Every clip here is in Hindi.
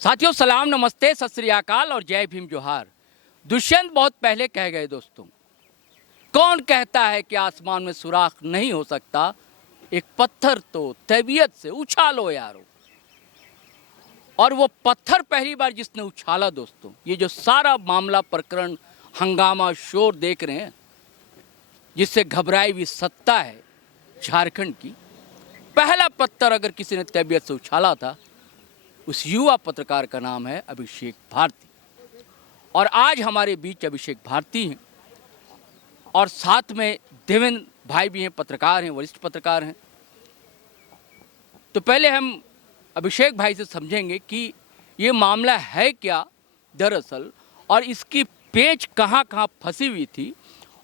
साथियों सलाम नमस्ते सत श्री अकाल और जय भीम जोहार। दुष्यंत बहुत पहले कह गए दोस्तों, कौन कहता है कि आसमान में सुराख नहीं हो सकता, एक पत्थर तो तबीयत से उछालो यारो। और वो पत्थर पहली बार जिसने उछाला दोस्तों, ये जो सारा मामला प्रकरण हंगामा शोर देख रहे हैं, जिससे घबराई हुई सत्ता है झारखंड की, पहला पत्थर अगर किसी ने तबीयत से उछाला था, उस युवा पत्रकार का नाम है अभिषेक भारती। और आज हमारे बीच अभिषेक भारती हैं और साथ में देवेंद्र भाई भी हैं, पत्रकार हैं, वरिष्ठ पत्रकार हैं। तो पहले हम अभिषेक भाई से समझेंगे कि ये मामला है क्या दरअसल, और इसकी पेच कहाँ कहाँ फंसी हुई थी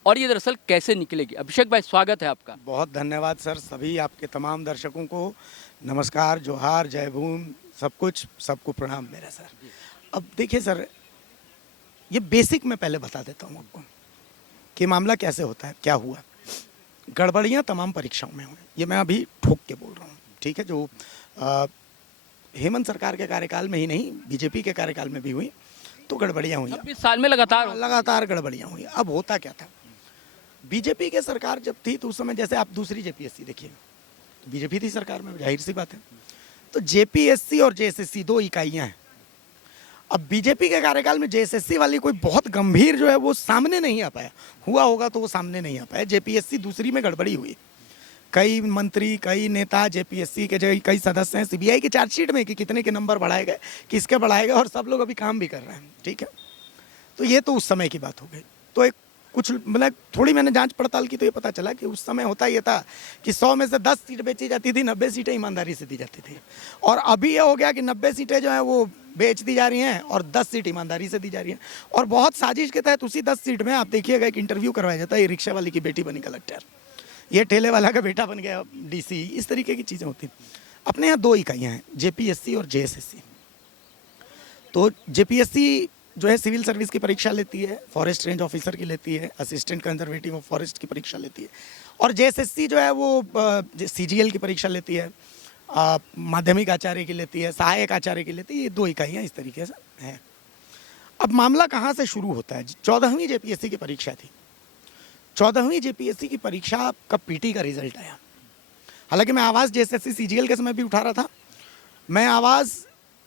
और ये दरअसल कैसे निकलेगी। अभिषेक भाई स्वागत है आपका। बहुत धन्यवाद सर। सभी आपके तमाम दर्शकों को नमस्कार, जोहार, जय भीम, सब कुछ, सबको प्रणाम मेरा सर। अब देखिए सर, ये बेसिक मैं पहले बता देता हूँ आपको कि मामला कैसे होता है, क्या हुआ। गड़बड़ियाँ तमाम परीक्षाओं में हुई, ये मैं अभी ठोक के बोल रहा हूँ, ठीक है। जो हेमंत सरकार के कार्यकाल में ही नहीं, बीजेपी के कार्यकाल में भी हुई, तो गड़बड़ियाँ हुई। 26 साल में लगातार गड़बड़ियाँ हुई। अब होता क्या था, बीजेपी के सरकार जब थी तो उस समय, जैसे आप दूसरी जेपीएससी देखिए, तो बीजेपी थी सरकार में, जाहिर सी बात है। तो जेपीएससी और जेएसएससी दो इकाइयां हैं। अब बीजेपी के कार्यकाल में जेएसएससी वाली कोई बहुत गंभीर जो है वो सामने नहीं आ पाया, हुआ होगा तो वो सामने नहीं आ पाया। जेपीएससी दूसरी में गड़बड़ी हुई, कई मंत्री, कई नेता जेपीएससी के जो कई सदस्य हैं सीबीआई की चार्जशीट में कि कितने के नंबर बढ़ाए गए, किसके बढ़ाए गए, और सब लोग अभी काम भी कर रहे हैं, ठीक है। तो ये तो उस समय की बात हो गई। तो एक कुछ मतलब थोड़ी मैंने जांच पड़ताल की तो ये पता चला कि उस समय होता ये था कि 100 में से 10 सीट बेची जाती थी, 90 सीटें ईमानदारी से दी जाती थी। और अभी ये हो गया कि 90 सीटें जो हैं वो बेच दी जा रही हैं और 10 सीट ईमानदारी से दी जा रही हैं। और बहुत साजिश के तहत उसी 10 सीट में आप देखिएगा एक इंटरव्यू करवाया जाता है, ये रिक्शा वाली की बेटी बनी कलेक्टर, ये ठेले वाला का बेटा बन गया डीसी, इस तरीके की चीज़ें होती हैं। अपने यहाँ दो इकाइयाँ हैं, जेपीएससी और जेएसएससी। तो जेपीएससी जो है सिविल सर्विस की परीक्षा लेती है, फॉरेस्ट रेंज ऑफिसर की लेती है, असिस्टेंट कंजर्वेटिव ऑफ फॉरेस्ट की परीक्षा लेती है। और जेएसएससी जो है वो सीजीएल की परीक्षा लेती है, माध्यमिक आचार्य की लेती है, सहायक आचार्य की लेती है। ये दो इकाइयाँ इस तरीके से हैं। अब मामला कहाँ से शुरू होता है। 14वीं जेपीएससी की परीक्षा थी। 14वीं जेपीएससी की परीक्षा का पीटी का रिजल्ट आया। हालांकि मैं आवाज़ जेएसएससी सीजीएल के समय भी उठा रहा था, मैं आवाज़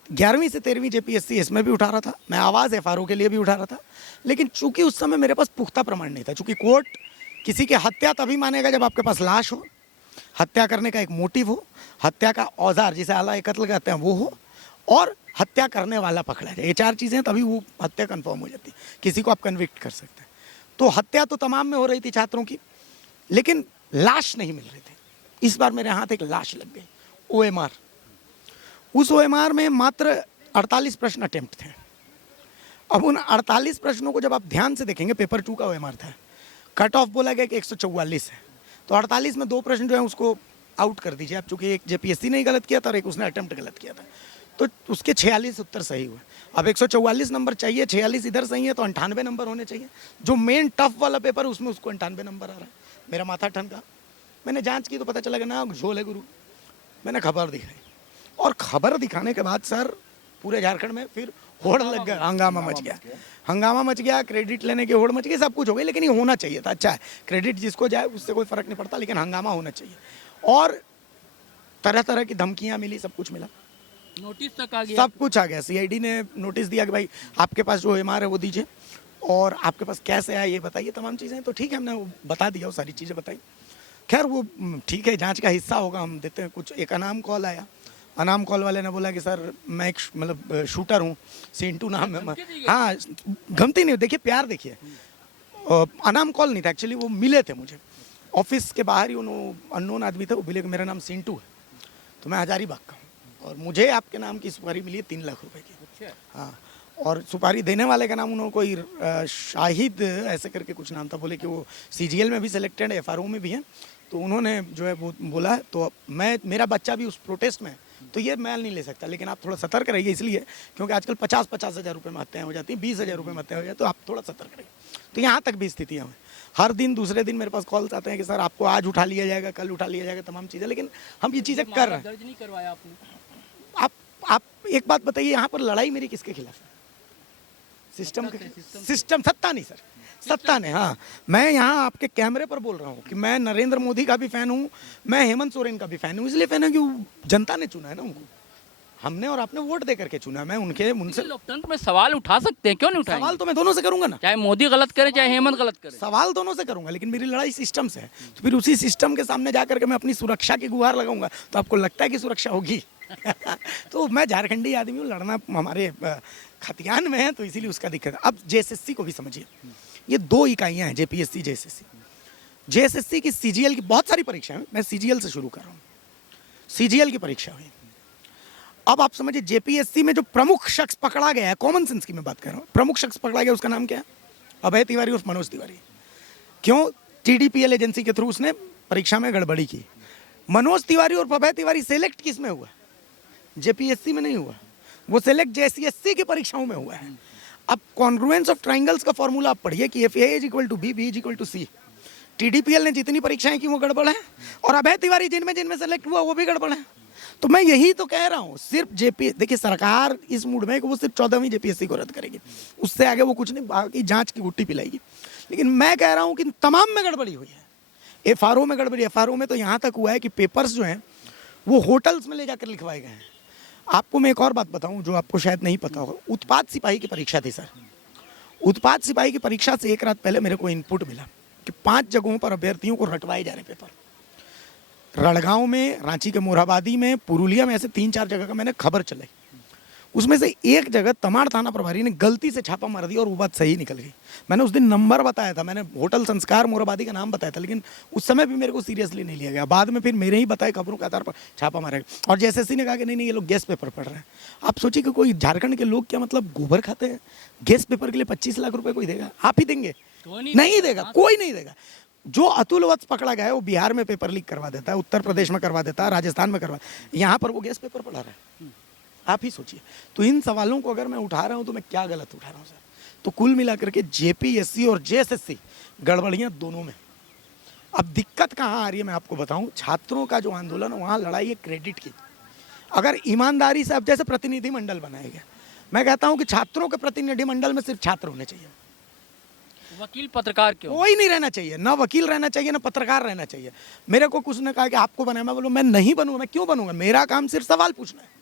11वीं से 13वीं जेपीएससी इसमें भी उठा रहा था, मैं आवाज़ एफआरओ के लिए भी उठा रहा था। लेकिन चूंकि उस समय मेरे पास पुख्ता प्रमाण नहीं था, चूंकि कोर्ट किसी की हत्या तभी मानेगा जब आपके पास लाश हो, हत्या करने का एक मोटिव हो, हत्या का औजार जिसे आला कत्ल कहते हैं वो हो, और हत्या करने वाला पकड़ा जाए। ये चार चीज़ें तभी वो हत्या कन्फर्म हो जाती है, किसी को आप कन्विक्ट कर सकते हैं। तो हत्या तो तमाम में हो रही थी छात्रों की, लेकिन लाश नहीं मिल रही थी। इस बार मेरे हाथ एक लाश लग गई, ओएमआर। उस ओएमआर में मात्र 48 प्रश्न अटेम्प्ट थे। अब उन 48 प्रश्नों को जब आप ध्यान से देखेंगे, पेपर 2 का ओएमआर था, कट ऑफ बोला गया कि 144 है, तो 48 में 2 प्रश्न जो है उसको आउट कर दीजिए आप, चूंकि एक जेपीएससी ने गलत किया था और एक उसने अटेम्प्ट गलत किया था, तो उसके 46 उत्तर सही हुए। अब 144 नंबर चाहिए, 46 इधर सही है, तो 98 नंबर होने चाहिए। जो मेन टफ वाला पेपर है उसमें उसको 98 नंबर आ रहा है। मेरा माथा ठनका, मैंने जाँच की तो पता चला कि ना झोल है गुरु। मैंने खबर दिखाई, और खबर दिखाने के बाद सर पूरे झारखंड में फिर होड़ लग गया, हंगामा मच गया, क्रेडिट लेने की होड़ मच गई, सब कुछ हो गई। लेकिन ये होना चाहिए था, अच्छा है, क्रेडिट जिसको जाए उससे कोई फर्क नहीं पड़ता, लेकिन हंगामा होना चाहिए। और तरह तरह की धमकियां मिली, सब कुछ मिला, नोटिस तक आ गया, सब कुछ आ गया। सीआईडी ने नोटिस दिया कि भाई आपके पास जो एमआर है वो दीजिए, और आपके पास कैसे आया ये बताइए, तमाम चीज़ें। तो ठीक है, हमने वो बता दिया, वो सारी चीज़ें बताई। खैर वो ठीक है, जाँच का हिस्सा होगा, हम देते हैं। कुछ एक अनाम कॉल आया, अनाम कॉल वाले ने बोला कि सर मैं एक मतलब शूटर हूँ, सिंटू नाम है। हाँ, गमती नहीं, देखिए प्यार देखिए। अनाम कॉल नहीं था एक्चुअली, वो मिले थे मुझे ऑफिस के बाहर ही, उन्होंने अननोन आदमी थे, वो बोले कि मेरा नाम सिंटू है, तो मैं हजारीबाग का हूँ, और मुझे आपके नाम की सुपारी मिली है 3 लाख रुपए की। हाँ, और सुपारी देने वाले का नाम उन्होंने कोई शाहिद ऐसे करके कुछ नाम था। बोले कि वो सीजीएल में भी सिलेक्टेड है, एफआरओ में भी है, तो उन्होंने जो है वो बोला है। तो मेरा बच्चा भी उस प्रोटेस्ट में है, तो ये मैं नहीं ले सकता, लेकिन आप थोड़ा सतर्क रहिए, इसलिए क्योंकि आजकल 50-50 हज़ार रुपये में हत्याएं हो जाती हैं, 20 हज़ार रुपये में हत्या हो जाती है, तो आप थोड़ा सतर्क रहिए। तो यहाँ तक भी स्थितियाँ हैं। हर दिन दूसरे दिन मेरे पास कॉल्स आते हैं कि सर आपको आज उठा लिया जाएगा, कल उठा लिया जाएगा, तमाम चीज़ें। लेकिन हम ये चीज़ें कर रहे हैं। दर्ज नहीं करवाया आपने? आप एक बात बताइए, यहाँ पर लड़ाई मेरी किसके खिलाफ है? सिस्टम के, सिस्टम, सत्ता नहीं सर, सत्ता ने। हाँ, मैं यहाँ आपके कैमरे पर बोल रहा हूँ कि मैं नरेंद्र मोदी का भी फैन हूँ, मैं हेमंत सोरेन का भी फैन हूँ। इसलिए फैन है कि जनता ने चुना है ना उनको, हमने और आपने वोट दे करके चुना। मैं उनके उनसे लोकतंत्र में सवाल उठा सकते हैं, क्यों नहीं उठाएंगे? सवाल तो मैं दोनों से करूंगा ना, चाहे मोदी गलत करे चाहे हेमंत गलत करे, सवाल दोनों से करूंगा, लेकिन मेरी लड़ाई सिस्टम से है। तो फिर उसी सिस्टम के सामने जा करके मैं अपनी सुरक्षा की गुहार लगाऊंगा, तो आपको लगता है कि सुरक्षा होगी? तो मैं झारखंडी आदमी हूँ, लड़ना हमारे खतियान में है, तो इसीलिए उसका दिक्कत है। अब जेएसएससी को भी समझिए, ये 2 इकाइयाँ हैं, जेपीएससी जेएसएससी। जेएसएससी की सीजीएल की बहुत सारी परीक्षाएं, मैं सीजीएल से शुरू कर रहा हूँ। सीजीएल की परीक्षा हुई, अब आप समझिए जेपीएससी में जो प्रमुख शख्स पकड़ा गया है, कॉमन सेंस की मैं बात कर रहा हूँ, प्रमुख शख्स पकड़ा गया, उसका नाम क्या है? अभय तिवारी उर्फ मनोज तिवारी। क्यों? टीडीपीएल एजेंसी के थ्रू उसने परीक्षा में गड़बड़ी की। मनोज तिवारी और अभय तिवारी सेलेक्ट किस में हुआ? जेपीएससी में नहीं हुआ, वो सेलेक्ट जेसीएससी की परीक्षाओं में हुआ है। अब कॉन्ग्रुएंस ऑफ ट्राइंगल्स का फॉर्मूला आप पढ़िए कि F A is equal to B, B is equal to C. TDPL ने जितनी परीक्षाएं की वो गड़बड़ है, और अभय तिवारी जिनमें सेलेक्ट हुआ वो भी गड़बड़ है। तो मैं यही तो कह रहा हूँ, सिर्फ जेपी, देखिए सरकार इस मूड में है कि वो सिर्फ 14वीं जेपीएससी को रद्द करेगी, उससे आगे वो कुछ नहीं, बाकी जांच की गुट्टी पिलाएगी। लेकिन मैं कह रहा हूँ कि तमाम में गड़बड़ी हुई है। एफआरओ में गड़बड़ी, एफआरओ में तो यहाँ तक हुआ है कि पेपर्स जो हैं वो होटल्स में ले जाकर लिखवाए गए हैं। आपको मैं एक और बात बताऊं जो आपको शायद नहीं पता होगा, उत्पाद सिपाही की परीक्षा थी सर। उत्पाद सिपाही की परीक्षा से एक रात पहले मेरे को इनपुट मिला कि 5 जगहों पर अभ्यर्थियों को रटवाए जा रहे पेपर। रड़गांव में, रांची के मोरहाबादी में, पुरुलिया में, ऐसे 3-4 जगह का मैंने खबर चलाई। उसमें से एक जगह तमाड़ थाना प्रभारी ने गलती से छापा मार दिया और वो बात सही निकल गई। मैंने उस दिन नंबर बताया था, मैंने होटल संस्कार मोरहाबादी का नाम बताया था, लेकिन उस समय भी मेरे को सीरियसली नहीं लिया गया। बाद में फिर मेरे ही बताए खबरों के आधार पर छापा मारा गया, और जेएसएससी ने कहा कि नहीं ये लोग गेस्ट पेपर पढ़ रहे हैं। आप सोचिए कि कोई झारखंड के लोग क्या मतलब गोबर खाते हैं? गेस्ट पेपर के लिए 25 लाख रुपए कोई देगा? आप ही देंगे? नहीं देगा, कोई नहीं देगा। जो अतुल वत्स पकड़ा गया है वो बिहार में पेपर लीक करवा देता है, उत्तर प्रदेश में करवा देता है, राजस्थान में करवा, यहाँ पर वो गेस्ट पेपर पढ़ा रहा है। आप ही सोचिए। तो इन सवालों को अगर मैं उठा रहा हूं तो मैं क्या गलत उठा रहा हूं सर? तो कुल मिलाकर के जेपीएससी और जेएसएससी गड़बड़ियां दोनों में। अब दिक्कत कहाँ आ रही है मैं आपको बताऊं, छात्रों का जो आंदोलन है वहाँ लड़ाई है क्रेडिट की। अगर ईमानदारी से अब जैसे प्रतिनिधि मंडल बनाया गया, मैं कहता हूँ कि छात्रों के प्रतिनिधि मंडल में सिर्फ छात्र होने चाहिए, वकील पत्रकार क्यों? कोई नहीं रहना चाहिए, ना वकील रहना चाहिए ना पत्रकार रहना चाहिए। मेरे को कुछ ने कहा कि आपको बनाया, मैं बोलूँ मैं नहीं बनूंगा, मैं क्यों बनूंगा? मेरा काम सिर्फ सवाल पूछना है,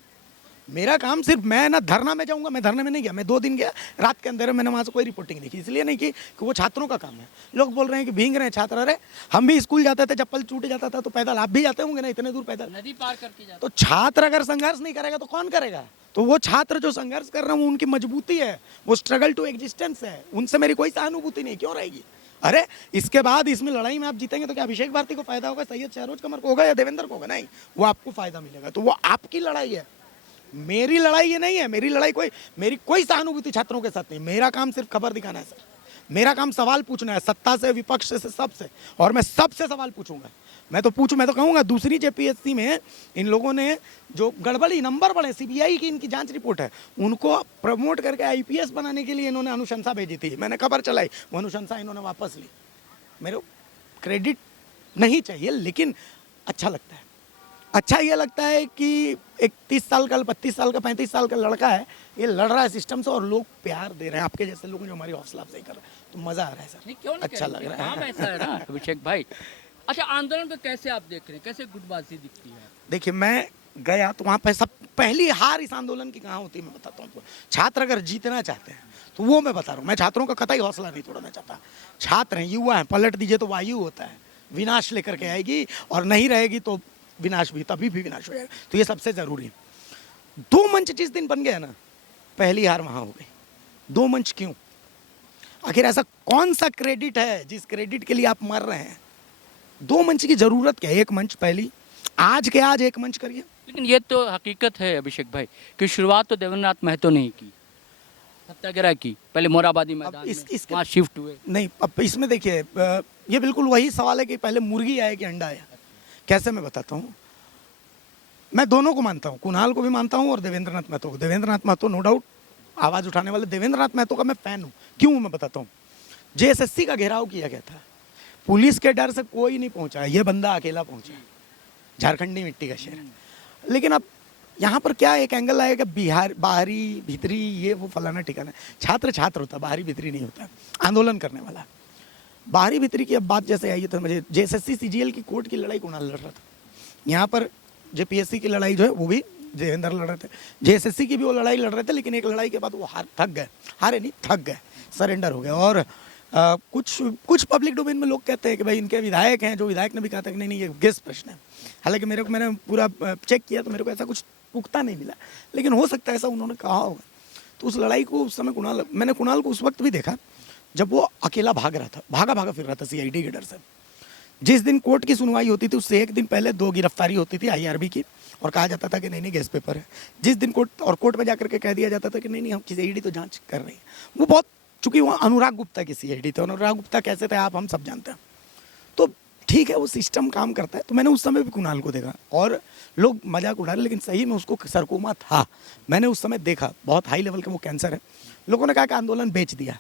मेरा काम सिर्फ, मैं ना धरना में जाऊंगा, मैं धरने में नहीं गया, मैं 2 दिन गया, रात के अंदर मैंने वहाँ से कोई रिपोर्टिंग नहीं की, इसलिए नहीं की कि वो छात्रों का काम है। लोग बोल रहे हैं कि भीग रहे हैं छात्र, अरे हम भी स्कूल जाते थे, चप्पल टूट जाता था तो पैदल आप भी जाते होंगे ना, इतने दूर पैदल नदी पार करके जाते। तो छात्र अगर संघर्ष नहीं करेगा तो कौन करेगा? तो वो छात्र जो संघर्ष कर रहे हैं वो उनकी मजबूती है, वो स्ट्रगल टू एग्जिस्टेंस है, उनसे मेरी कोई सहानुभूति नहीं, क्यों रहेगी? अरे इसके बाद इसमें लड़ाई में आप जीतेंगे तो क्या अभिषेक भारती को फायदा होगा, सैयद शहरोज कमर को होगा या देवेंद्र को होगा? नहीं, वो आपको फायदा मिलेगा। तो वो आपकी लड़ाई है, मेरी लड़ाई ये नहीं है। मेरी कोई सहानुभूति छात्रों के साथ नहीं। मेरा काम सिर्फ खबर दिखाना है सर, मेरा काम सवाल पूछना है, सत्ता से, विपक्ष से, सबसे, और मैं सबसे सवाल पूछूंगा। मैं तो कहूंगा दूसरी जेपीएससी में इन लोगों ने जो गड़बड़ी, नंबर बढ़े, सीबीआई की इनकी जांच रिपोर्ट है, उनको प्रमोट करके आईपीएस बनाने के लिए इन्होंने अनुशंसा भेजी थी, मैंने खबर चलाई, वो अनुशंसा इन्होंने वापस ली। मेरे क्रेडिट नहीं चाहिए, लेकिन अच्छा लगता है। अच्छा ये लगता है कि एक 30 साल का, 32 साल का, 35 साल का लड़का है, ये लड़ रहा है सिस्टम से और लोग प्यार दे रहे हैं, आपके जैसे लोग जो हमारी हौसला अफजाई कर रहे हैं, तो मज़ा आ रहा है सर। नहीं, क्यों नहीं अच्छा लग रहा है। ऐसा है ना अभिषेक भाई। अच्छा, आंदोलन को कैसे आप देख रहे हैं, कैसे गुटबाजी दिखती है? देखिए मैं गया तो वहाँ पर सब पहली हार इस आंदोलन की कहाँ होती है मैं बताता हूँ आपको। छात्र अगर जीतना चाहते हैं तो वो मैं बता रहा हूँ, मैं छात्रों का कतई हौसला नहीं तोड़ना चाहता। छात्र हैं, युवा हैं, पलट दीजिए तो वायु होता है, विनाश लेकर के आएगी, और नहीं रहेगी तो विनाश भी, तभी भी विनाश हो जाएगा। तो ये सबसे ज़रूरी है। 2 मंच जिस दिन बन गया ना, पहली हार वहाँ हो गई। 2 मंच क्यों? आखिर ऐसा कौन सा क्रेडिट है जिस क्रेडिट के लिए आप मर रहे हैं? 2 मंच की जरूरत क्या है? 1 मंच पहली, आज के आज 1 मंच करिए। लेकिन ये तो हकीकत है अभिषेक भाई कि शुरुआत तो देवेंद्र नाथ महतो ने ही की, सत्याग्रह की, पहले मोरहाबादी मैदान में वहाँ शिफ्ट हुए। नहीं, अब इसमें देखिए, ये बिल्कुल वही सवाल है कि पहले मुर्गी आया कि अंडा आया। कैसे मैं बताता हूँ, मैं दोनों को मानता हूँ, कुणाल को भी मानता हूँ और देवेंद्र नाथ महतो को। देवेंद्र नाथ महतो नो डाउट आवाज़ उठाने वाले, देवेंद्र नाथ महतो का मैं फ़ैन हूँ। क्यों मैं बताता हूँ। जेएसएससी का घेराव किया गया था, पुलिस के डर से कोई नहीं पहुँचा, ये बंदा अकेला पहुँचा, झारखंडी मिट्टी का शहर। लेकिन अब यहाँ पर क्या एक एंगल आएगा, बिहार बाहरी भीतरी ये वो फलाना ठिकाना। छात्र छात्र होता है, बाहरी भीतरी नहीं होता, आंदोलन करने वाला। बाहरी भीतरी की अब बात जैसे आई तो मुझे जेएसएससी सीजीएल की कोर्ट की लड़ाई कुणाल लड़ रहा था, यहाँ पर जेपीएससी की लड़ाई जो है वो भी देवेंद्र लड़ रहे थे, जेएसएससी की भी वो लड़ाई लड़ रहे थे, लेकिन एक लड़ाई के बाद वो थक गए, हारे नहीं थक गए, सरेंडर हो गए। और कुछ पब्लिक डोमेन में लोग कहते हैं कि भाई इनके विधायक हैं, जो विधायक ने भी कहा था कि नहीं ये गेस प्रश्न है। हालांकि मैंने पूरा चेक किया तो मेरे को ऐसा कुछ पुख्ता नहीं मिला, लेकिन हो सकता है ऐसा उन्होंने कहा होगा। तो उस लड़ाई को उस समय मैंने कुणाल को उस वक्त भी देखा जब वो अकेला भाग रहा था, भागा फिर रहा था सीआईडी के डर से। जिस दिन कोर्ट की सुनवाई होती थी उससे एक दिन पहले 2 गिरफ्तारी होती थी आईआरबी की, और कहा जाता था कि नहीं गैस पेपर है। जिस दिन कोर्ट में जाकर के कह दिया जाता था कि नहीं हम सीआईडी तो जांच कर रही है। वो बहुत, चूंकि वो अनुराग गुप्ता की सीआईडी थे, अनुराग गुप्ता कैसे थे हम सब जानते हैं। तो ठीक है वो सिस्टम काम करता है। तो मैंने उस समय भी कुणाल को देखा और लोग मजाक उड़ा रहे, लेकिन सही में उसको सरकोमा था। मैंने उस समय देखा बहुत हाई लेवल का वो कैंसर है। लोगों ने कहा कि आंदोलन बेच दिया,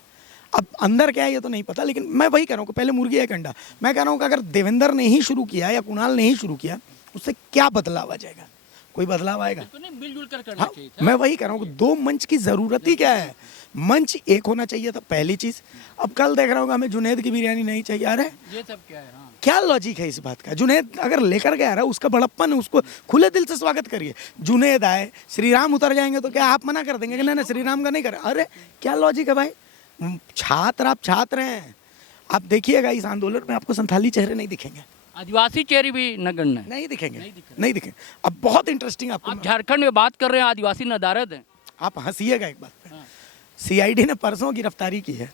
अब अंदर क्या है ये तो नहीं पता, लेकिन मैं वही कह रहा हूँ कि पहले मुर्गी एक अंडा। मैं कह रहा हूँ कि अगर देवेंद्र ने ही शुरू किया या कुणाल ने ही शुरू किया, उससे क्या बदलाव आ जाएगा? कोई बदलाव आएगा? तो नहीं, मिलजुल कर करना चाहिए था। मैं वही कह रहा हूँ कि 2 मंच की जरूरत ही क्या है? मंच एक होना चाहिए था, पहली चीज। अब कल देख रहा हूँ हमें जुनैद की बिरयानी नहीं चाहिए। अरे ये सब क्या है? हाँ। क्या लॉजिक है इस बात का? जुनैद अगर लेकर के आ रहा है, उसका बड़प्पन है, उसको खुले दिल से स्वागत करिए। जुनैद आए, श्री राम उतर जाएंगे तो क्या आप मना कर देंगे कि नहीं श्री राम का नहीं करें? अरे क्या लॉजिक है भाई? छात्र, आप छात्र हैं। आप देखिएगा इस आंदोलन में आपको संथाली चेहरे नहीं दिखेंगे, आदिवासी चेहरे भी नगण्य है। नहीं दिखेंगे, नहीं दिखेंगे। अब बहुत इंटरेस्टिंग आपको, आप झारखंड में बात कर रहे हैं, आदिवासी नदारद हैं। आप हंसीएगा एक बात पे। सीआईडी ने परसों गिरफ्तारी की है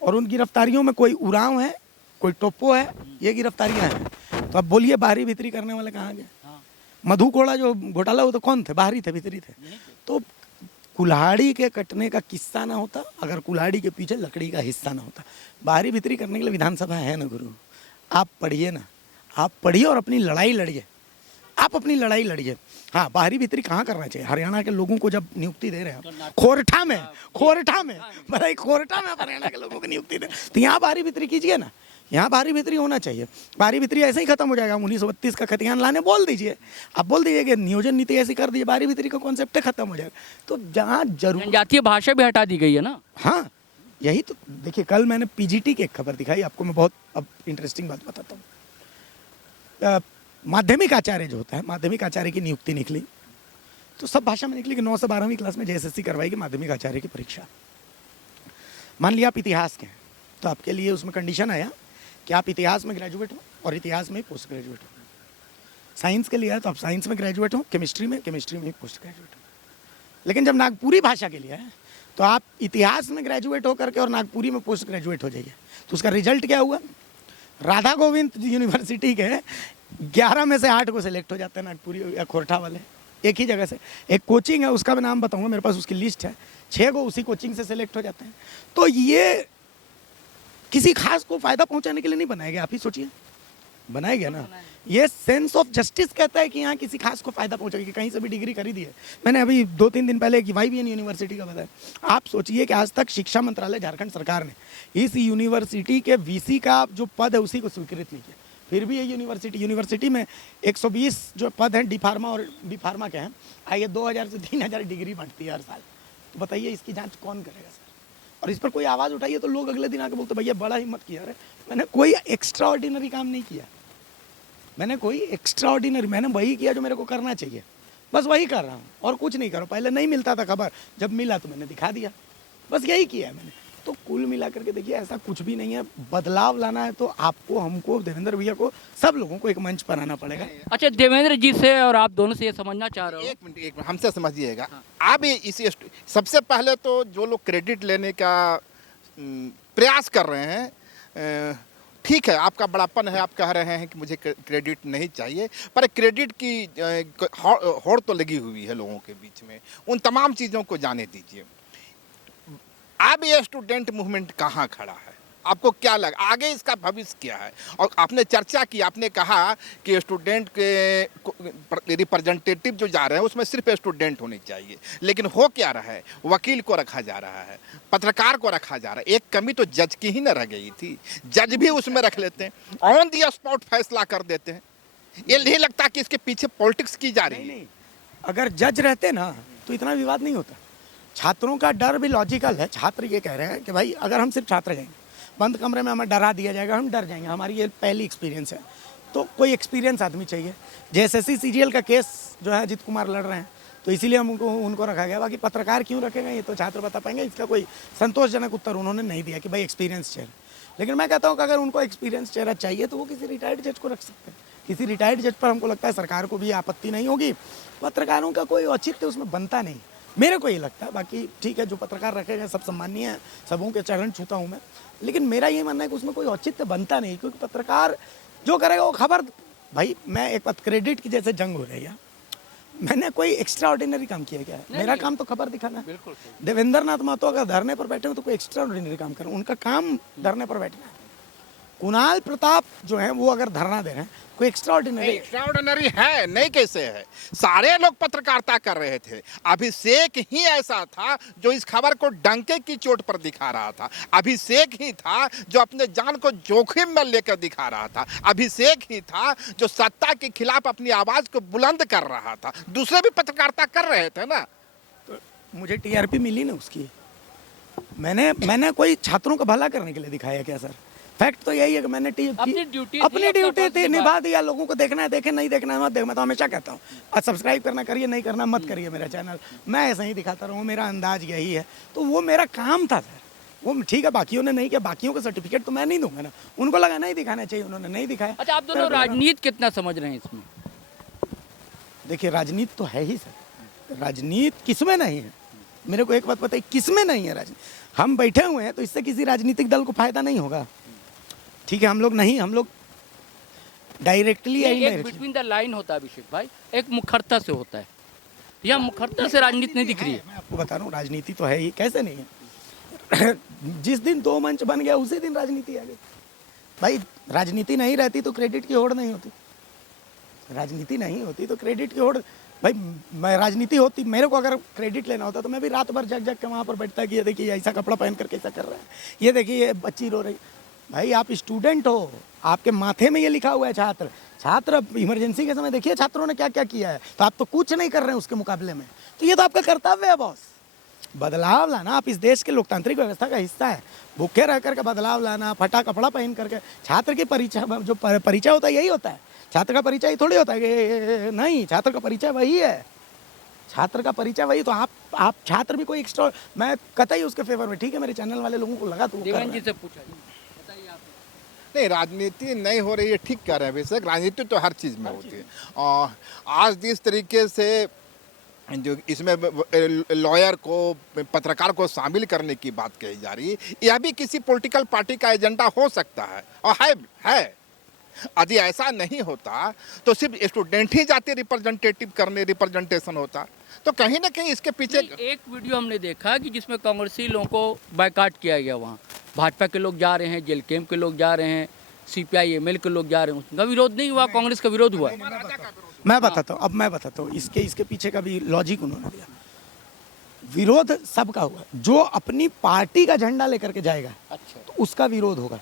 और उन गिरफ्तारियों में कोई उरांव है, कोई टोप्पो है, ये गिरफ्तारियां हैं। तो अब बोलिए बाहरी भीतरी करने वाले कहाँ गए? मधु कोड़ा जो घोटाला हो तो कौन थे? बाहरी थे, भीतरी थे। तो कुल्हाड़ी के कटने का किस्सा ना होता अगर कुल्हाड़ी के पीछे लकड़ी का हिस्सा ना होता। बाहरी भीतरी करने के लिए विधानसभा है ना गुरु। आप पढ़िए ना, आप पढ़िए और अपनी लड़ाई लड़िए, आप अपनी लड़ाई लड़िए। हाँ, बाहरी भीतरी कहाँ करना चाहिए? हरियाणा के लोगों को जब नियुक्ति दे रहे हैं, खोरठा में भाई, खोरठा में आप हरियाणा के लोगों को नियुक्ति दे, तो यहाँ बाहरी भीतरी कीजिए ना। यहाँ बाहरी भीतरी होना चाहिए। बाहरी भीतरी ऐसे ही खत्म हो जाएगा। 1932 का खतियान लाने बोल दीजिए, आप बोल दीजिए कि नियोजन नीति ऐसी कर दीजिए, बाहरी भीतरी का कॉन्सेप्ट खत्म हो जाएगा। तो जहाँ जरूर जनजातीय भाषा भी हटा दी गई है ना। हाँ, यही तो देखिए, कल मैंने पीजीटी की एक खबर दिखाई आपको। मैं बहुत अब इंटरेस्टिंग बात बताता हूँ। माध्यमिक आचार्य जो होता है, माध्यमिक आचार्य की नियुक्ति निकली तो सब भाषा में निकली कि 9 से 12वीं क्लास में जेएसएससी करवाएगी माध्यमिक आचार्य की परीक्षा। मान लिया आप इतिहास के हैं तो आपके लिए उसमें कंडीशन आया कि आप इतिहास में ग्रेजुएट हो और इतिहास में पोस्ट ग्रेजुएट हो। साइंस के लिए है तो आप साइंस में ग्रेजुएट हो, केमिस्ट्री में पोस्ट ग्रेजुएट हो। लेकिन जब नागपुरी भाषा के लिए है तो आप इतिहास में ग्रेजुएट हो करके और नागपुरी में पोस्ट ग्रेजुएट हो जाइए। तो उसका रिजल्ट क्या हुआ? राधा गोविंद यूनिवर्सिटी के 11 में से 8 को सिलेक्ट हो जाते हैं नागपुरी या खोरठा वाले, एक ही जगह से। एक कोचिंग है, उसका मैं नाम बताऊंगा, मेरे पास उसकी लिस्ट है, 6 को उसी कोचिंग से सिलेक्ट हो जाते हैं। तो ये किसी खास को फायदा पहुंचाने के लिए नहीं बनाया गया, आप ही सोचिए, बनाया गया ना। ये सेंस ऑफ जस्टिस कहता है कि यहाँ किसी खास को फायदा पहुंचेगा, कहीं से भी डिग्री खरीदी है। मैंने अभी 2-3 दिन पहले एक YBN यूनिवर्सिटी का बताया। आप सोचिए कि आज तक शिक्षा मंत्रालय झारखंड सरकार ने इस यूनिवर्सिटी के VC का जो पद है उसी को स्वीकृत नहीं किया। फिर भी ये यूनिवर्सिटी में 120 जो पद हैं डी फार्मा और बी फार्मा के हैं, आइए 2000 से 3000 डिग्री बांटती है हर साल। तो बताइए इसकी जाँच कौन करेगा सर? और इस पर कोई आवाज़ उठाइए तो लोग अगले दिन आके बोलते भैया बड़ा हिम्मत किया। अरे मैंने कोई एक्स्ट्रा ऑर्डिनरी काम नहीं किया, मैंने वही किया जो मेरे को करना चाहिए, बस वही कर रहा हूँ और कुछ नहीं कर रहा। पहले नहीं मिलता था खबर, जब मिला तो मैंने दिखा दिया, बस यही किया है मैंने। तो कुल मिला करके देखिए ऐसा कुछ भी नहीं है। बदलाव लाना है तो आपको, हमको, देवेंद्र भैया को, सब लोगों को एक मंच पर आना पड़ेगा। अच्छा, देवेंद्र जी से और आप दोनों से ये समझना चाह रहे हो, एक मिनट हमसे समझिएगा। आप इसी सबसे पहले तो जो लोग क्रेडिट लेने का प्रयास कर रहे हैं, ठीक है, आपका बड़ापन है, आप कह रहे हैं कि मुझे क्रेडिट नहीं चाहिए, पर क्रेडिट की होड़ तो लगी हुई है लोगों के बीच में। उन तमाम चीज़ों को जाने दीजिए। अब ये स्टूडेंट मूवमेंट कहाँ खड़ा है? आपको क्या लगा आगे इसका भविष्य क्या है? और आपने चर्चा की, आपने कहा कि स्टूडेंट के रिप्रेजेंटेटिव जो जा रहे हैं उसमें सिर्फ स्टूडेंट होने चाहिए, लेकिन हो क्या रहा है? वकील को रखा जा रहा है, पत्रकार को रखा जा रहा है। एक कमी तो जज की ही न रह गई थी, जज भी उसमें रख लेते हैं, ऑन दी स्पॉट फैसला कर देते हैं। ये नहीं लगता कि इसके पीछे पॉलिटिक्स की जा रही है? अगर जज रहते ना तो इतना विवाद नहीं होता। छात्रों का डर भी लॉजिकल है। छात्र ये कह रहे हैं कि भाई अगर हम सिर्फ छात्र जाएंगे, बंद कमरे में हमें डरा दिया जाएगा, हम डर जाएंगे। हमारी ये पहली एक्सपीरियंस है, तो कोई एक्सपीरियंस आदमी चाहिए। जेएसएससी सीजीएल का केस जो है अजित कुमार लड़ रहे हैं, तो इसीलिए हम उनको रखा गया। बाकी पत्रकार क्यों रखे गए ये तो छात्र बता पाएंगे। इसका कोई संतोषजनक उत्तर उन्होंने नहीं दिया कि भाई एक्सपीरियंस चेहरा। लेकिन मैं कहता हूँ कि अगर उनको एक्सपीरियंस चेहरा चाहिए तो वो किसी रिटायर्ड जज को रख सकते हैं। किसी रिटायर्ड जज पर हमको लगता है सरकार को भी आपत्ति नहीं होगी। पत्रकारों का कोई औचित्य उसमें बनता नहीं, मेरे को ये लगता है। बाकी ठीक है, जो पत्रकार रखे गए सब सम्मानीय है, सबों के चरण छूता हूँ मैं। लेकिन मेरा ये मानना है कि उसमें कोई औचित्य बनता नहीं, क्योंकि पत्रकार जो करेगा वो खबर। भाई मैं एक बात, क्रेडिट की जैसे जंग हो रही है, मैंने कोई एक्स्ट्रा ऑर्डिनरी काम किया क्या है? मेरा काम तो खबर दिखाना है। देवेंद्र नाथ महतो अगर धरने पर बैठे हो तो कोई एक्स्ट्रा ऑर्डिनरी काम करें, उनका काम धरने पर बैठना है। कुणाल प्रताप जो है वो अगर धरना दे रहे हैं, कोई एक्स्ट्रा एक्स्ट्राऑर्डिनरी है नहीं, कैसे है? सारे लोग पत्रकारिता कर रहे थे। अभिषेक ही ऐसा था जो इस खबर को डंके की चोट पर दिखा रहा था। अभिषेक ही था जो अपने जान को जोखिम में लेकर दिखा रहा था। अभिषेक ही था जो सत्ता के खिलाफ अपनी आवाज को बुलंद कर रहा था। दूसरे भी पत्रकारिता कर रहे थे ना। तो मुझे टीआरपी मिली ना उसकी। मैंने कोई छात्रों का भला करने के लिए दिखाया क्या सर? फैक्ट तो यही है कि मैंने अपनी ड्यूटी थी, निभा दिया। लोगों को देखना है देखें, नहीं देखना है मत देखें। मैं तो हमेशा कहता हूँ और सब्सक्राइब करना करिए, नहीं करना मत करिए मेरा चैनल। मैं ऐसा ही दिखाता रहूँ, मेरा अंदाज यही है। तो वो मेरा काम था सर। वो ठीक है, बाकियों ने नहीं किया, बाकियों का सर्टिफिकेट तो मैं नहीं दूंगा ना। उनको लगा नहीं दिखाना चाहिए, उन्होंने नहीं दिखाया। अच्छा, आप दोनों राजनीति कितना समझ रहे हैं इसमें? देखिए, राजनीति तो है ही सर। राजनीति किसमें नहीं है? मेरे को एक बात बताइए, किसमें नहीं है राजनीति? हम बैठे हुए हैं तो इससे किसी राजनीतिक दल को फायदा नहीं होगा। ठीक है, हम लोग डायरेक्टली एक बिटवीन द लाइन होता है अभिषेक भाई, एक मुखरता से होता है। यह मुखरता से राजनीति नहीं दिख रही है। मैं आपको बता रहा हूँ, राजनीति तो है ही, कैसे नहीं है? जिस दिन दो मंच बन गया उसी दिन राजनीति आ गई। भाई राजनीति नहीं रहती तो क्रेडिट की होड़ नहीं होती। राजनीति नहीं होती तो क्रेडिट की होड़। भाई मैं राजनीति होती, मेरे को अगर क्रेडिट लेना होता तो मैं भी रात भर जग के वहाँ पर बैठता कि ये देखिए ऐसा कपड़ा पहन कर कैसा कर रहा है, ये देखिए ये बच्ची रो रही। भाई आप स्टूडेंट हो, आपके माथे में ये लिखा हुआ है छात्र इमरजेंसी के समय देखिए छात्रों ने क्या क्या किया है, तो आप तो कुछ नहीं कर रहे हैं उसके मुकाबले में। तो ये तो आपका कर्तव्य है बॉस, बदलाव लाना। आप इस देश के लोकतांत्रिक व्यवस्था का हिस्सा है। भूखे रह करके बदलाव लाना, फटा कपड़ा पहन करके। छात्र की परिचय, जो परिचय होता है यही होता है। छात्र का परिचय थोड़ी होता है कि नहीं, छात्र का परिचय वही है। छात्र का परिचय वही। तो आप छात्र भी कोई एक्स्ट्रा, मैं कतई उसके फेवर में। ठीक है, मेरे चैनल वाले लोगों को लगा तो देवेंद्र जी से पूछा नहीं, राजनीति नहीं हो रही है, ठीक कह रहे हैं अभिषेक। राजनीति तो हर चीज़ में होती है। और आज जिस तरीके से जो इसमें लॉयर को, पत्रकार को शामिल करने की बात कही जा रही है, यह भी किसी पॉलिटिकल पार्टी का एजेंडा हो सकता है और है। यदि ऐसा नहीं होता तो सिर्फ स्टूडेंट ही जाते रिप्रेजेंटेटिव करने, रिप्रेजेंटेशन होता। तो कहीं ना कहीं इसके पीछे एक वीडियो हमने देखा कि जिसमें कांग्रेसी लोगों को बायकाट किया गया। वहाँ भाजपा के लोग जा रहे हैं, जेल कैंप के लोग जा रहे हैं, सीपीआई एमएल के लोग जा रहे हैं। उसका विरोध नहीं हुआ, कांग्रेस का विरोध हुआ। मैं बताता हूँ इसके पीछे का भी लॉजिक उन्होंने दिया। विरोध सबका हुआ, जो अपनी पार्टी का झंडा लेकर के जाएगा अच्छा, तो उसका विरोध होगा।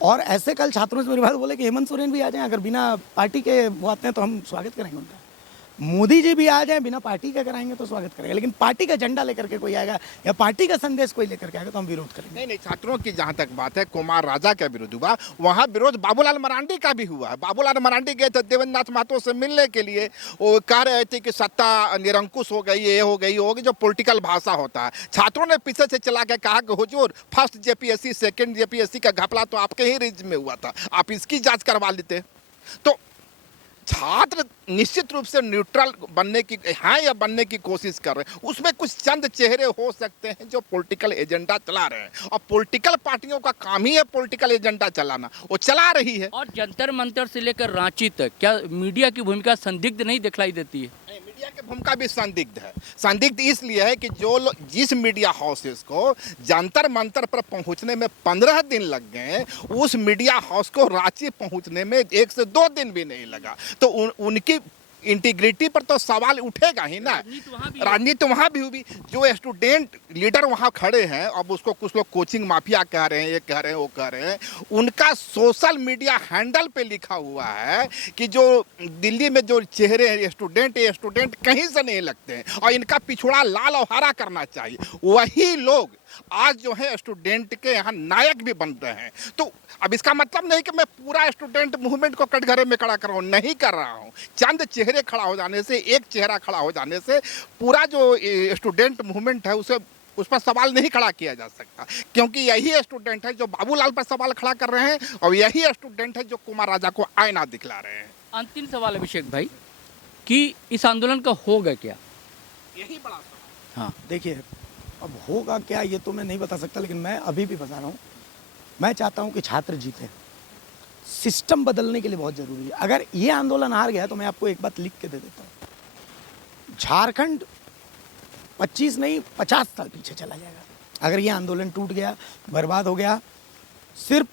और ऐसे कल छात्रों से मेरी बात बोले कि हेमंत सोरेन भी आ जाएं, अगर बिना पार्टी के वो आते हैं तो हम स्वागत करेंगे उनका। मोदी जी भी आ जाए, बिना पार्टी का कराएंगे तो स्वागत करेंगे। लेकिन पार्टी का झंडा लेकर के कोई आएगा या पार्टी का संदेश कोई लेकर के आएगा तो हम विरोध करेंगे। नहीं, छात्रों की जहां तक बात है, कुमार राजा का विरोध हुआ, वहां विरोध बाबूलाल मरांडी का भी हुआ है। बाबूलाल मरांडी गए थे देवेंद्र नाथ महतो से मिलने के लिए। वो कह रहे थे कि सत्ता निरंकुश हो गई, ये हो गई, जो पॉलिटिकल भाषा होता है। छात्रों ने पीछे से चला के कहा कि हुजूर, फर्स्ट जेपीएससी सेकेंड जेपीएससी का घपला तो आपके ही रिज में हुआ था, आप इसकी जाँच करवा लेते। तो छात्र निश्चित रूप से न्यूट्रल बनने की या बनने की कोशिश कर रहे हैं। उसमें कुछ चंद चेहरे हो सकते हैं जो पॉलिटिकल एजेंडा चला रहे हैं, और पॉलिटिकल पार्टियों का काम ही है पॉलिटिकल एजेंडा चलाना, वो चला रही है। और जंतर मंतर से लेकर रांची तक क्या मीडिया की भूमिका संदिग्ध नहीं दिखलाई देती है? मीडिया की भूमिका भी संदिग्ध है। संदिग्ध इसलिए है कि जिस मीडिया हाउसेस को जंतर मंतर पर पहुंचने में 15 दिन लग गए, उस मीडिया हाउस को रांची पहुंचने में 1 से 2 दिन भी नहीं लगा। तो उनकी इंटीग्रिटी पर तो सवाल उठेगा ही ना। राजनीति वहाँ भी हुई। जो स्टूडेंट लीडर वहाँ खड़े हैं, अब उसको कुछ लोग कोचिंग माफिया कह रहे हैं, ये कह रहे हैं, वो कह रहे हैं, उनका सोशल मीडिया हैंडल पे लिखा हुआ है कि जो दिल्ली में जो चेहरे हैं ये स्टूडेंट कहीं से नहीं लगते हैं और इनका पिछड़ा लाल और हरा करना चाहिए। वही लोग आज जो है स्टूडेंट के यहाँ नायक भी बन रहे हैं। तो अब इसका मतलब नहीं कि मैं पूरा स्टूडेंट मूवमेंट को कटघरे में खड़ा कर रहा हूँ, नहीं कर रहा हूँ। चंद चेहरे खड़ा हो जाने से, एक चेहरा खड़ा हो जाने से पूरा जो स्टूडेंट मूवमेंट है उसे उस पर सवाल नहीं खड़ा किया जा सकता, क्योंकि यही स्टूडेंट है जो बाबूलाल पर सवाल खड़ा कर रहे हैं और यही स्टूडेंट है जो कुमार राजा को आईना दिखला रहे हैं। अंतिम सवाल अभिषेक भाई कि इस आंदोलन का होगा क्या? यही बड़ा सवाल। हाँ देखिए, अब होगा क्या ये तो मैं नहीं बता सकता, लेकिन मैं अभी भी बता रहा हूँ, मैं चाहता हूँ कि छात्र जीते। सिस्टम बदलने के लिए बहुत ज़रूरी है। अगर ये आंदोलन हार गया तो मैं आपको एक बात लिख के दे देता हूँ, झारखंड 25 नहीं 50 साल पीछे चला जाएगा अगर ये आंदोलन टूट गया, बर्बाद हो गया। सिर्फ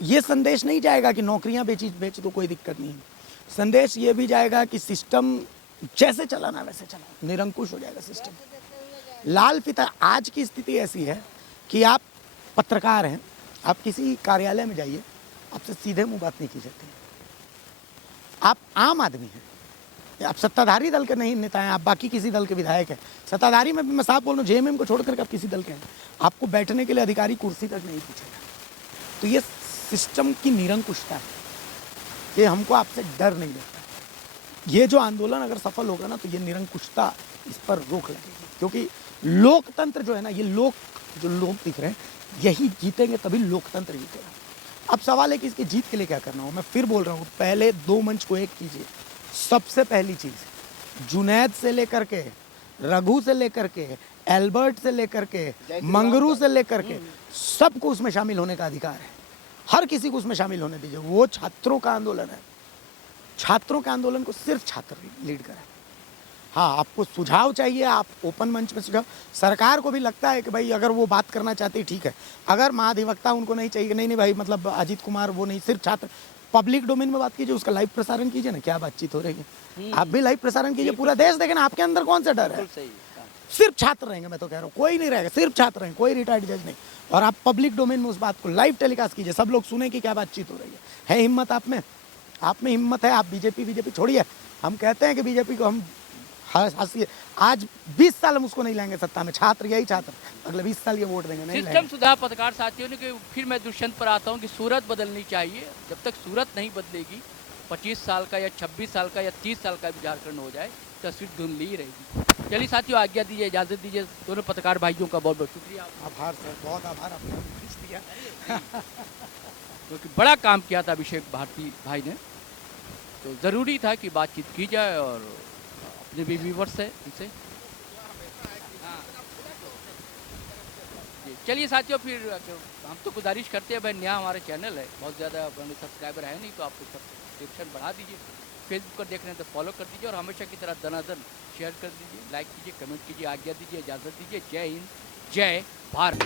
ये संदेश नहीं जाएगा कि नौकरियां बेच तो कोई दिक्कत नहीं है, संदेश ये भी जाएगा कि सिस्टम जैसे चलाना वैसे चलाना, निरंकुश हो जाएगा सिस्टम। लाल फीता, आज की स्थिति ऐसी है कि आप पत्रकार हैं, आप किसी कार्यालय में जाइए, आपसे सीधे मुंह बात नहीं की सकती। आप आम आदमी हैं, आप सत्ताधारी दल के नहीं नेता हैं, आप बाकी किसी दल के विधायक हैं। सत्ताधारी में भी मैं साफ बोल रहा हूँ, जेएमएम को छोड़कर आप किसी दल के हैं, आपको बैठने के लिए अधिकारी कुर्सी तक नहीं पूछेगा। तो ये सिस्टम की निरंकुशता है, ये हमको आपसे डर नहीं लगता। ये जो आंदोलन अगर सफल होगा ना तो ये निरंकुशता, इस पर रोक लगेगी, क्योंकि लोकतंत्र जो है ना, ये जो लोग दिख रहे हैं यही जीतेंगे, तभी लोकतंत्र जीतेगा। अब सवाल है कि इसकी जीत के लिए क्या करना हो। मैं फिर बोल रहा हूँ, पहले दो मंच को एक कीजिए। सबसे पहली चीज़, जुनैद से लेकर के, रघु से लेकर के, एल्बर्ट से लेकर के, मंगरू से लेकर के, सबको उसमें शामिल होने का अधिकार है। हर किसी को उसमें शामिल होने दीजिए। वो छात्रों का आंदोलन है, छात्रों के आंदोलन को सिर्फ छात्र लीड करें। हाँ, आपको सुझाव चाहिए, आप ओपन मंच में सुझाव। सरकार को भी लगता है कि भाई अगर वो बात करना चाहती है ठीक है, अगर महाधिवक्ता उनको नहीं चाहिए, नहीं भाई मतलब अजीत कुमार वो नहीं, सिर्फ छात्र, पब्लिक डोमेन में बात कीजिए, उसका लाइव प्रसारण कीजिए ना, क्या बातचीत हो रही है। आप भी लाइव प्रसारण कीजिए, पूरा देश देखे ना, आपके अंदर कौन सा डर है। सिर्फ छात्र रहेंगे, मैं तो कह रहा हूँ, कोई नहीं रहेगा, सिर्फ छात्र रहेंगे, कोई रिटायर्ड जज नहीं। और आप पब्लिक डोमेन में उस बात को लाइव टेलीकास्ट कीजिए, सब लोग सुने कि क्या बातचीत हो रही है हिम्मत आप में हिम्मत है। आप बीजेपी छोड़िए, हम कहते हैं कि बीजेपी को हम हंसी, आज 20 साल हम उसको नहीं लाएंगे सत्ता में, छात्र यही छात्र अगले 20 साल ये वोट देंगे नहीं सिस्टम सुधार पत्रकार साथियों ने कि फिर मैं दुष्यंत पर आता हूँ कि सूरत बदलनी चाहिए। जब तक सूरत नहीं बदलेगी, 25 साल का या 26 साल का या 30 साल का भी झारखंड हो जाए, तस्वीर धुंधली ही रहेगी। चलिए साथियों, आज्ञा दीजिए, इजाज़त दीजिए। दोनों पत्रकार भाइयों का बहुत बहुत शुक्रिया। आभार सर, बहुत आभार, आपने खींच दिया क्योंकि बड़ा काम किया था अभिषेक भारती भाई ने, तो ज़रूरी था कि बातचीत की जाए और अपने भी व्यूवर्स है उनसे। चलिए साथियों, फिर हम तो गुजारिश करते हैं, भाई नया हमारा चैनल है, बहुत ज़्यादा सब्सक्राइबर है नहीं, तो आप सब्सक्रिप्शन बढ़ा दीजिए। फेसबुक पर देख रहे हैं तो फॉलो कर दीजिए और हमेशा की तरह दनादन शेयर कर दीजिए, लाइक कीजिए, कमेंट कीजिए, आज्ञा दीजिए, इजाज़त दीजिए। जय हिंद, जय भारत।